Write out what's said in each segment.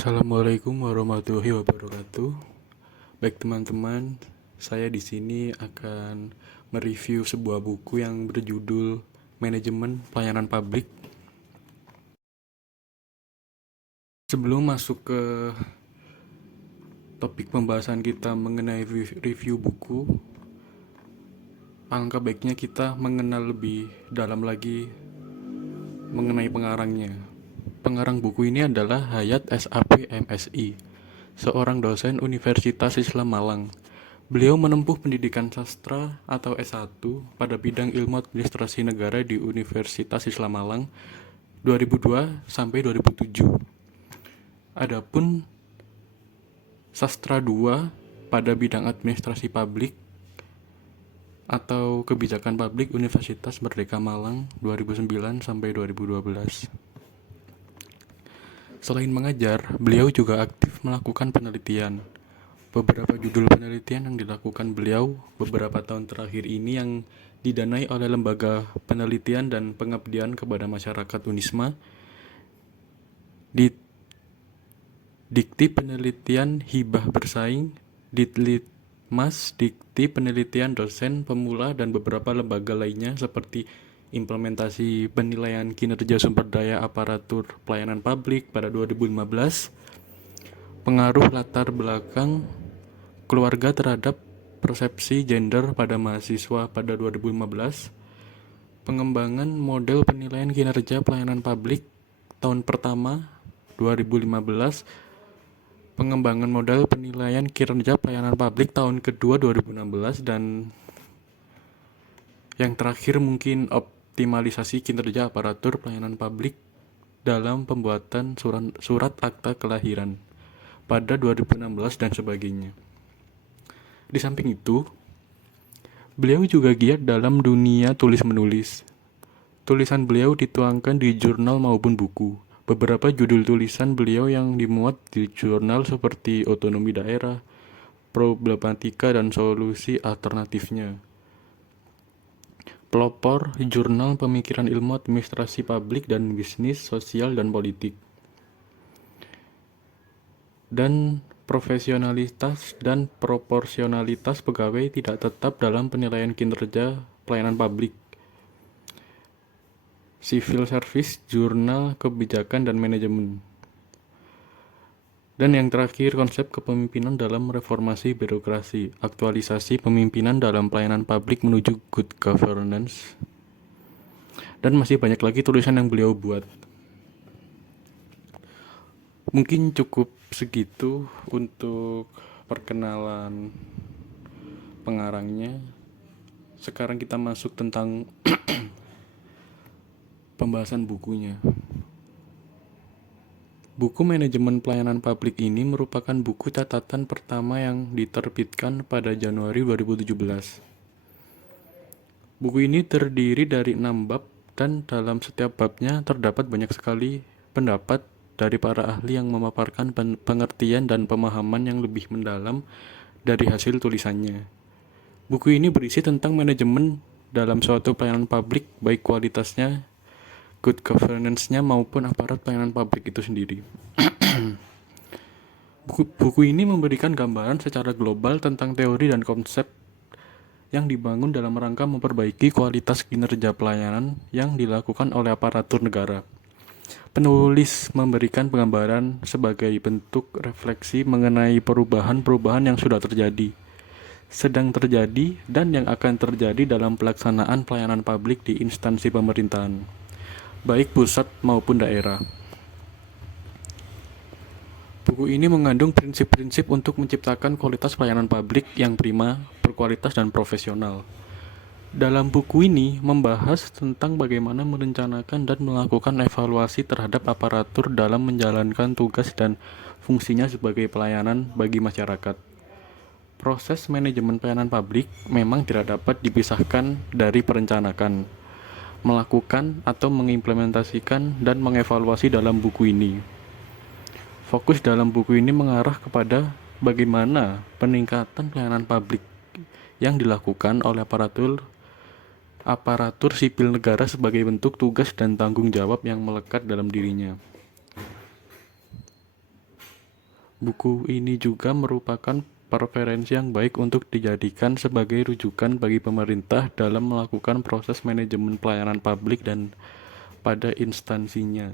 Assalamualaikum warahmatullahi wabarakatuh. Baik teman-teman, saya di sini akan mereview sebuah buku yang berjudul Manajemen Pelayanan Publik. Sebelum masuk ke topik pembahasan kita mengenai review buku, alangkah baiknya kita mengenal lebih dalam lagi mengenai pengarangnya. Pengarang buku ini adalah Hayat SAP MSI, seorang dosen Universitas Islam Malang. Beliau menempuh pendidikan sastra atau S1 pada bidang ilmu administrasi negara di Universitas Islam Malang 2002 sampai 2007. Adapun sastra 2 pada bidang administrasi publik atau kebijakan publik Universitas Merdeka Malang 2009 sampai 2012. Selain mengajar, beliau juga aktif melakukan penelitian. Beberapa judul penelitian yang dilakukan beliau beberapa tahun terakhir ini yang didanai oleh Lembaga Penelitian dan Pengabdian kepada Masyarakat Unisma, Dikti Penelitian Hibah Bersaing, Ditlitmas, Dikti Penelitian Dosen Pemula, dan beberapa lembaga lainnya seperti Implementasi Penilaian Kinerja Sumber Daya Aparatur Pelayanan Publik pada 2015, Pengaruh Latar Belakang Keluarga terhadap Persepsi Gender pada Mahasiswa pada 2015, Pengembangan Model Penilaian Kinerja Pelayanan Publik tahun pertama 2015, Pengembangan Model Penilaian Kinerja Pelayanan Publik tahun kedua 2016, dan yang terakhir mungkin optimalisasi kinerja aparatur pelayanan publik dalam pembuatan surat akta kelahiran pada 2016 dan sebagainya. Di samping itu, beliau juga giat dalam dunia tulis-menulis. Tulisan beliau dituangkan di jurnal maupun buku. Beberapa judul tulisan beliau yang dimuat di jurnal seperti Otonomi Daerah, Problematika dan Solusi Alternatifnya, Pelopor Jurnal Pemikiran Ilmu Administrasi Publik dan Bisnis Sosial dan Politik, dan Profesionalitas dan Proporsionalitas Pegawai Tidak Tetap dalam Penilaian Kinerja Pelayanan Publik, Civil Service Jurnal Kebijakan dan Manajemen, dan yang terakhir konsep kepemimpinan dalam reformasi birokrasi, aktualisasi pemimpinan dalam pelayanan publik menuju good governance, dan masih banyak lagi tulisan yang beliau buat. Mungkin cukup segitu untuk perkenalan pengarangnya. Sekarang kita masuk tentang pembahasan bukunya. Buku Manajemen Pelayanan Publik ini merupakan buku catatan pertama yang diterbitkan pada Januari 2017. Buku ini terdiri dari 6 bab dan dalam setiap babnya terdapat banyak sekali pendapat dari para ahli yang memaparkan pengertian dan pemahaman yang lebih mendalam dari hasil tulisannya. Buku ini berisi tentang manajemen dalam suatu pelayanan publik, baik kualitasnya, good governance-nya maupun aparat pelayanan publik itu sendiri. Buku ini memberikan gambaran secara global tentang teori dan konsep yang dibangun dalam rangka memperbaiki kualitas kinerja pelayanan yang dilakukan oleh aparatur negara. Penulis memberikan penggambaran sebagai bentuk refleksi mengenai perubahan-perubahan yang sudah terjadi, sedang terjadi, dan yang akan terjadi dalam pelaksanaan pelayanan publik di instansi pemerintahan, baik pusat maupun daerah. Buku ini mengandung prinsip-prinsip untuk menciptakan kualitas pelayanan publik yang prima, berkualitas, dan profesional. Dalam buku ini membahas tentang bagaimana merencanakan dan melakukan evaluasi terhadap aparatur dalam menjalankan tugas dan fungsinya sebagai pelayanan bagi masyarakat. Proses manajemen pelayanan publik memang tidak dapat dipisahkan dari perencanaan, melakukan atau mengimplementasikan dan mengevaluasi dalam buku ini. Fokus dalam buku ini mengarah kepada bagaimana peningkatan pelayanan publik yang dilakukan oleh aparatur sipil negara sebagai bentuk tugas dan tanggung jawab yang melekat dalam dirinya. Buku ini juga merupakan referensi yang baik untuk dijadikan sebagai rujukan bagi pemerintah dalam melakukan proses manajemen pelayanan publik dan pada instansinya.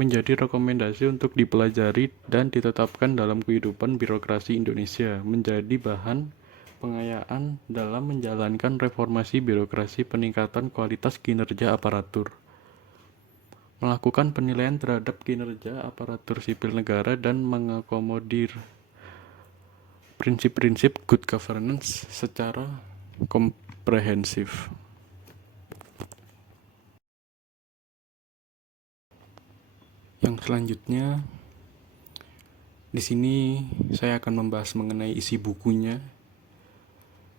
Menjadi rekomendasi untuk dipelajari dan ditetapkan dalam kehidupan birokrasi Indonesia, menjadi bahan pengayaan dalam menjalankan reformasi birokrasi peningkatan kualitas kinerja aparatur, melakukan penilaian terhadap kinerja aparatur sipil negara dan mengakomodir prinsip-prinsip good governance secara komprehensif. Yang selanjutnya, di sini saya akan membahas mengenai isi bukunya.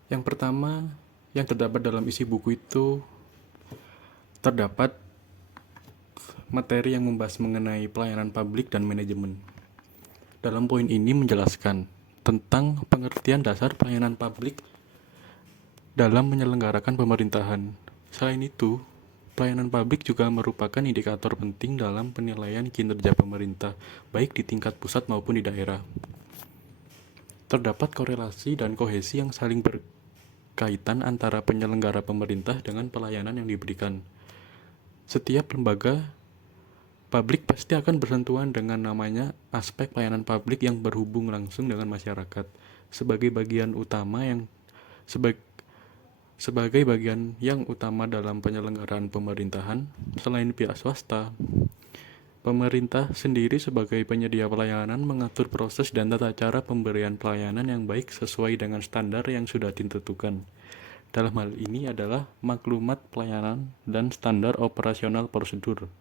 Yang pertama, yang terdapat dalam isi buku itu terdapat materi yang membahas mengenai pelayanan publik dan manajemen. Dalam poin ini menjelaskan tentang pengertian dasar pelayanan publik dalam menyelenggarakan pemerintahan. Selain itu, pelayanan publik juga merupakan indikator penting dalam penilaian kinerja pemerintah, baik di tingkat pusat maupun di daerah. Terdapat korelasi dan kohesi yang saling berkaitan antara penyelenggara pemerintah dengan pelayanan yang diberikan. Setiap lembaga publik pasti akan bersentuhan dengan namanya aspek pelayanan publik yang berhubung langsung dengan masyarakat sebagai bagian utama dalam penyelenggaraan pemerintahan. Selain pihak swasta, pemerintah sendiri sebagai penyedia pelayanan mengatur proses dan tata cara pemberian pelayanan yang baik sesuai dengan standar yang sudah ditentukan. Dalam hal ini adalah maklumat pelayanan dan standar operasional prosedur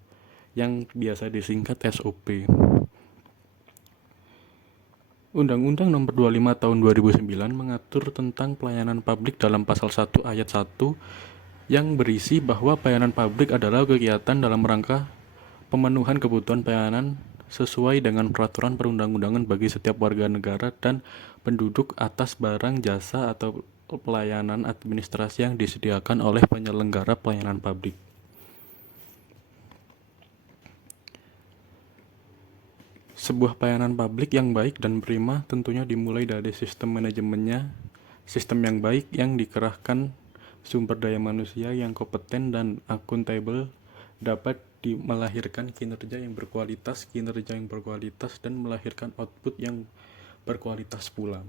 yang biasa disingkat SOP. Undang-Undang Nomor 25 Tahun 2009 mengatur tentang pelayanan publik dalam pasal 1 ayat 1 yang berisi bahwa pelayanan publik adalah kegiatan dalam rangka pemenuhan kebutuhan pelayanan sesuai dengan peraturan perundang-undangan bagi setiap warga negara dan penduduk atas barang, jasa, atau pelayanan administrasi yang disediakan oleh penyelenggara pelayanan publik. Sebuah pelayanan publik yang baik dan prima tentunya dimulai dari sistem manajemennya, sistem yang baik yang dikerahkan sumber daya manusia yang kompeten dan akuntabel dapat melahirkan kinerja yang berkualitas dan melahirkan output yang berkualitas pula.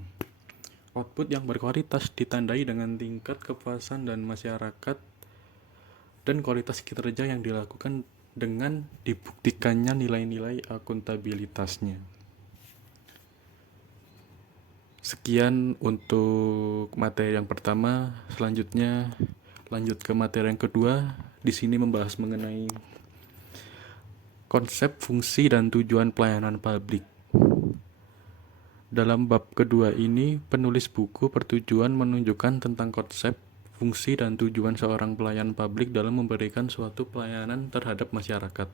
Output yang berkualitas ditandai dengan tingkat kepuasan dan masyarakat dan kualitas kinerja yang dilakukan dengan dibuktikannya nilai-nilai akuntabilitasnya. Sekian untuk materi yang pertama. Selanjutnya lanjut ke materi yang kedua. Di sini membahas mengenai konsep, fungsi, dan tujuan pelayanan publik. Dalam bab kedua ini, penulis buku bertujuan menunjukkan tentang konsep, fungsi, dan tujuan seorang pelayan publik dalam memberikan suatu pelayanan terhadap masyarakat.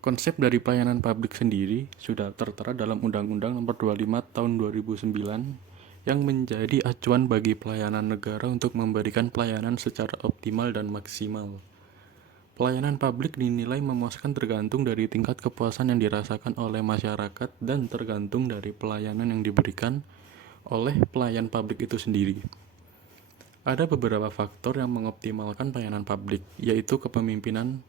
Konsep dari pelayanan publik sendiri sudah tertera dalam Undang-Undang Nomor 25 Tahun 2009 yang menjadi acuan bagi pelayanan negara untuk memberikan pelayanan secara optimal dan maksimal. Pelayanan publik dinilai memuaskan tergantung dari tingkat kepuasan yang dirasakan oleh masyarakat dan tergantung dari pelayanan yang diberikan oleh pelayan publik itu sendiri. Ada beberapa faktor yang mengoptimalkan pelayanan publik, yaitu kepemimpinan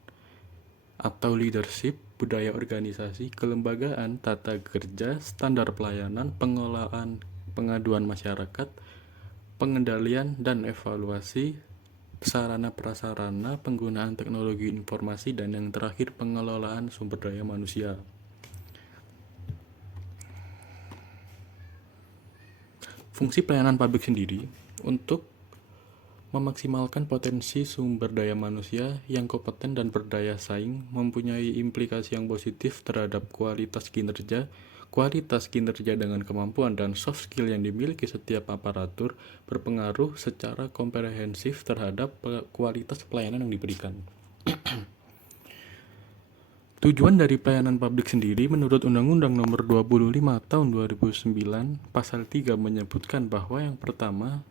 atau leadership, budaya organisasi, kelembagaan, tata kerja, standar pelayanan, pengelolaan pengaduan masyarakat, pengendalian dan evaluasi, sarana prasarana, penggunaan teknologi informasi, dan yang terakhir pengelolaan sumber daya manusia. Fungsi pelayanan publik sendiri untuk memaksimalkan potensi sumber daya manusia yang kompeten dan berdaya saing, mempunyai implikasi yang positif terhadap kualitas kinerja dengan kemampuan dan soft skill yang dimiliki setiap aparatur berpengaruh secara komprehensif terhadap kualitas pelayanan yang diberikan. Tujuan dari pelayanan publik sendiri menurut Undang-Undang Nomor 25 Tahun 2009 Pasal 3 menyebutkan bahwa yang pertama,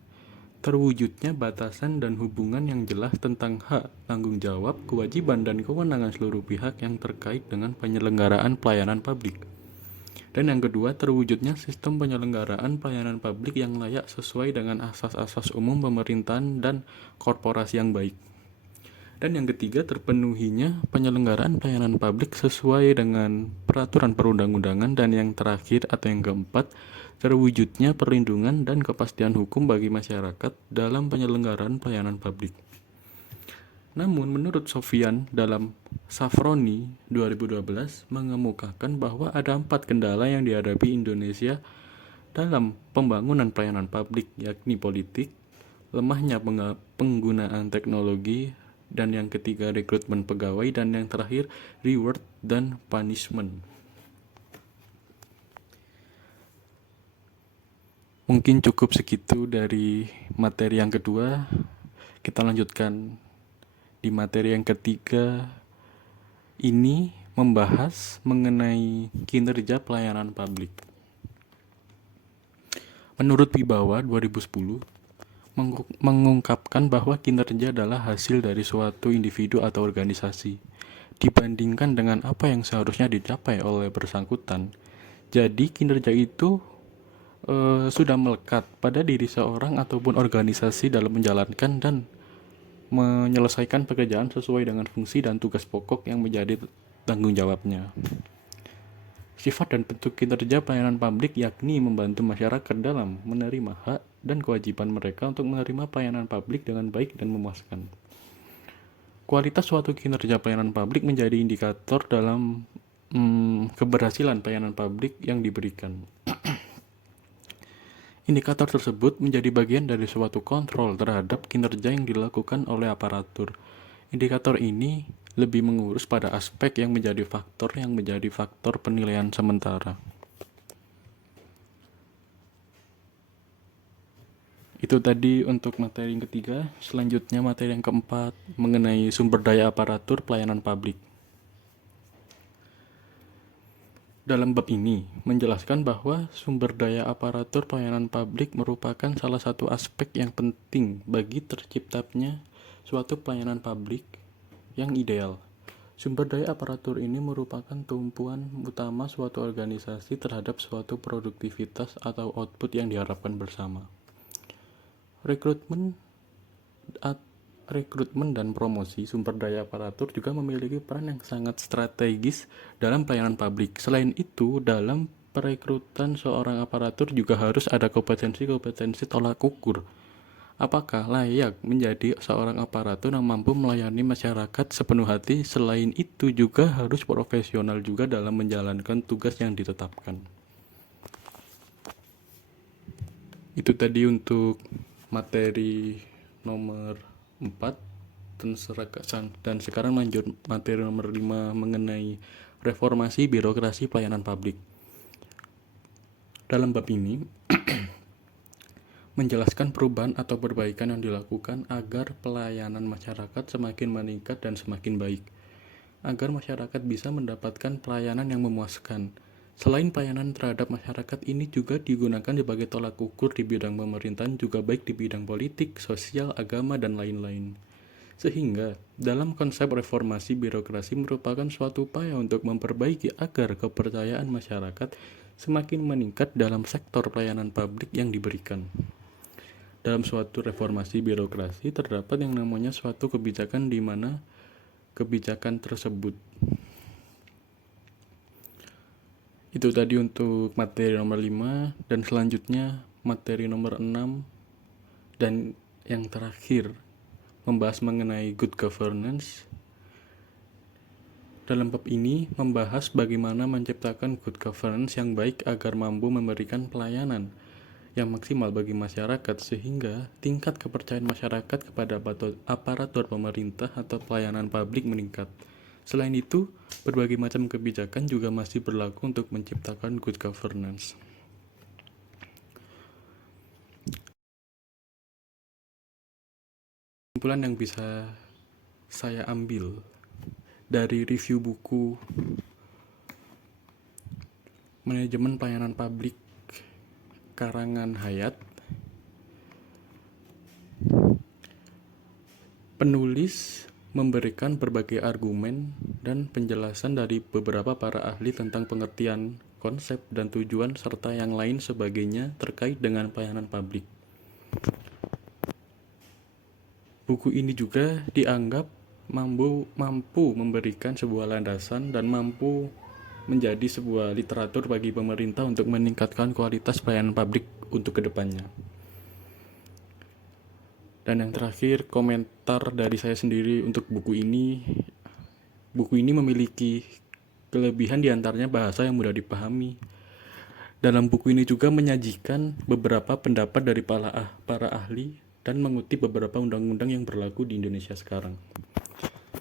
terwujudnya batasan dan hubungan yang jelas tentang hak, tanggung jawab, kewajiban, dan kewenangan seluruh pihak yang terkait dengan penyelenggaraan pelayanan publik. Dan yang kedua, terwujudnya sistem penyelenggaraan pelayanan publik yang layak sesuai dengan asas-asas umum pemerintahan dan korporasi yang baik. Dan yang ketiga, terpenuhinya penyelenggaraan pelayanan publik sesuai dengan peraturan perundang-undangan. Dan yang terakhir atau yang keempat, terwujudnya perlindungan dan kepastian hukum bagi masyarakat dalam penyelenggaraan pelayanan publik. Namun menurut Sofian dalam Safroni 2012 mengemukakan bahwa ada 4 kendala yang dihadapi Indonesia dalam pembangunan pelayanan publik, yakni politik, lemahnya penggunaan teknologi, dan yang ketiga rekrutmen pegawai, dan yang terakhir reward dan punishment. Mungkin cukup segitu dari materi yang kedua. Kita lanjutkan di materi yang ketiga. Ini membahas mengenai kinerja pelayanan publik. Menurut Wibawa 2010 mengungkapkan bahwa kinerja adalah hasil dari suatu individu atau organisasi dibandingkan dengan apa yang seharusnya dicapai oleh bersangkutan. Jadi kinerja itu sudah melekat pada diri seorang ataupun organisasi dalam menjalankan dan menyelesaikan pekerjaan sesuai dengan fungsi dan tugas pokok yang menjadi tanggung jawabnya. Sifat dan bentuk kinerja pelayanan publik yakni membantu masyarakat dalam menerima hak dan kewajiban mereka untuk menerima pelayanan publik dengan baik dan memuaskan. Kualitas suatu kinerja pelayanan publik menjadi indikator dalam keberhasilan pelayanan publik yang diberikan. Indikator tersebut menjadi bagian dari suatu kontrol terhadap kinerja yang dilakukan oleh aparatur. Indikator ini lebih mengurus pada aspek yang menjadi faktor penilaian sementara. Itu tadi untuk materi yang ketiga. Selanjutnya materi yang keempat mengenai sumber daya aparatur pelayanan publik. Dalam bab ini, menjelaskan bahwa sumber daya aparatur pelayanan publik merupakan salah satu aspek yang penting bagi terciptanya suatu pelayanan publik yang ideal. Sumber daya aparatur ini merupakan tumpuan utama suatu organisasi terhadap suatu produktivitas atau output yang diharapkan bersama. Rekrutmen dan promosi sumber daya aparatur juga memiliki peran yang sangat strategis dalam pelayanan publik. Selain itu, dalam perekrutan seorang aparatur juga harus ada kompetensi tolak ukur. Apakah layak menjadi seorang aparatur yang mampu melayani masyarakat sepenuh hati? Selain itu juga harus profesional juga dalam menjalankan tugas yang ditetapkan. Itu tadi untuk materi nomor 4 dan sekarang lanjut materi nomor 5 mengenai reformasi birokrasi pelayanan publik. Dalam bab ini menjelaskan perubahan atau perbaikan yang dilakukan agar pelayanan masyarakat semakin meningkat dan semakin baik, agar masyarakat bisa mendapatkan pelayanan yang memuaskan. Selain pelayanan terhadap masyarakat ini juga digunakan sebagai tolak ukur di bidang pemerintahan, juga baik di bidang politik, sosial, agama, dan lain-lain. Sehingga dalam konsep reformasi birokrasi merupakan suatu upaya untuk memperbaiki agar kepercayaan masyarakat semakin meningkat dalam sektor pelayanan publik yang diberikan. Dalam suatu reformasi birokrasi terdapat yang namanya suatu kebijakan di mana kebijakan tersebut. Itu tadi untuk materi nomor 5 dan selanjutnya materi nomor 6 dan yang terakhir membahas mengenai good governance. Dalam bab ini membahas bagaimana menciptakan good governance yang baik agar mampu memberikan pelayanan yang maksimal bagi masyarakat sehingga tingkat kepercayaan masyarakat kepada aparatur pemerintah atau pelayanan publik meningkat. Selain itu, berbagai macam kebijakan juga masih berlaku untuk menciptakan good governance. Kesimpulan yang bisa saya ambil dari review buku Manajemen Pelayanan Publik karangan Hayat Penulis memberikan berbagai argumen dan penjelasan dari beberapa para ahli tentang pengertian konsep dan tujuan serta yang lain sebagainya terkait dengan pelayanan publik. Buku ini juga dianggap mampu memberikan sebuah landasan dan mampu menjadi sebuah literatur bagi pemerintah untuk meningkatkan kualitas pelayanan publik untuk kedepannya. Dan yang terakhir, komentar dari saya sendiri untuk buku ini. Buku ini memiliki kelebihan diantaranya bahasa yang mudah dipahami. Dalam buku ini juga menyajikan beberapa pendapat dari para ahli dan mengutip beberapa undang-undang yang berlaku di Indonesia sekarang.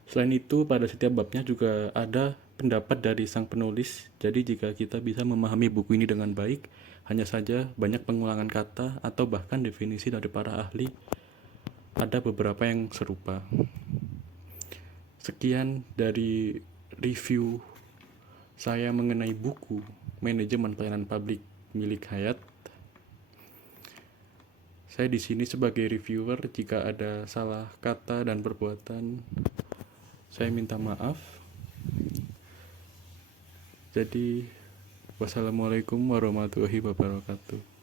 Selain itu, pada setiap babnya juga ada pendapat dari sang penulis. Jadi jika kita bisa memahami buku ini dengan baik, hanya saja banyak pengulangan kata atau bahkan definisi dari para ahli ada beberapa yang serupa. Sekian dari review saya mengenai buku Manajemen Pelayanan Publik milik Hayat. Saya di sini sebagai reviewer, jika ada salah kata dan perbuatan, saya minta maaf. Jadi, wassalamualaikum warahmatullahi wabarakatuh.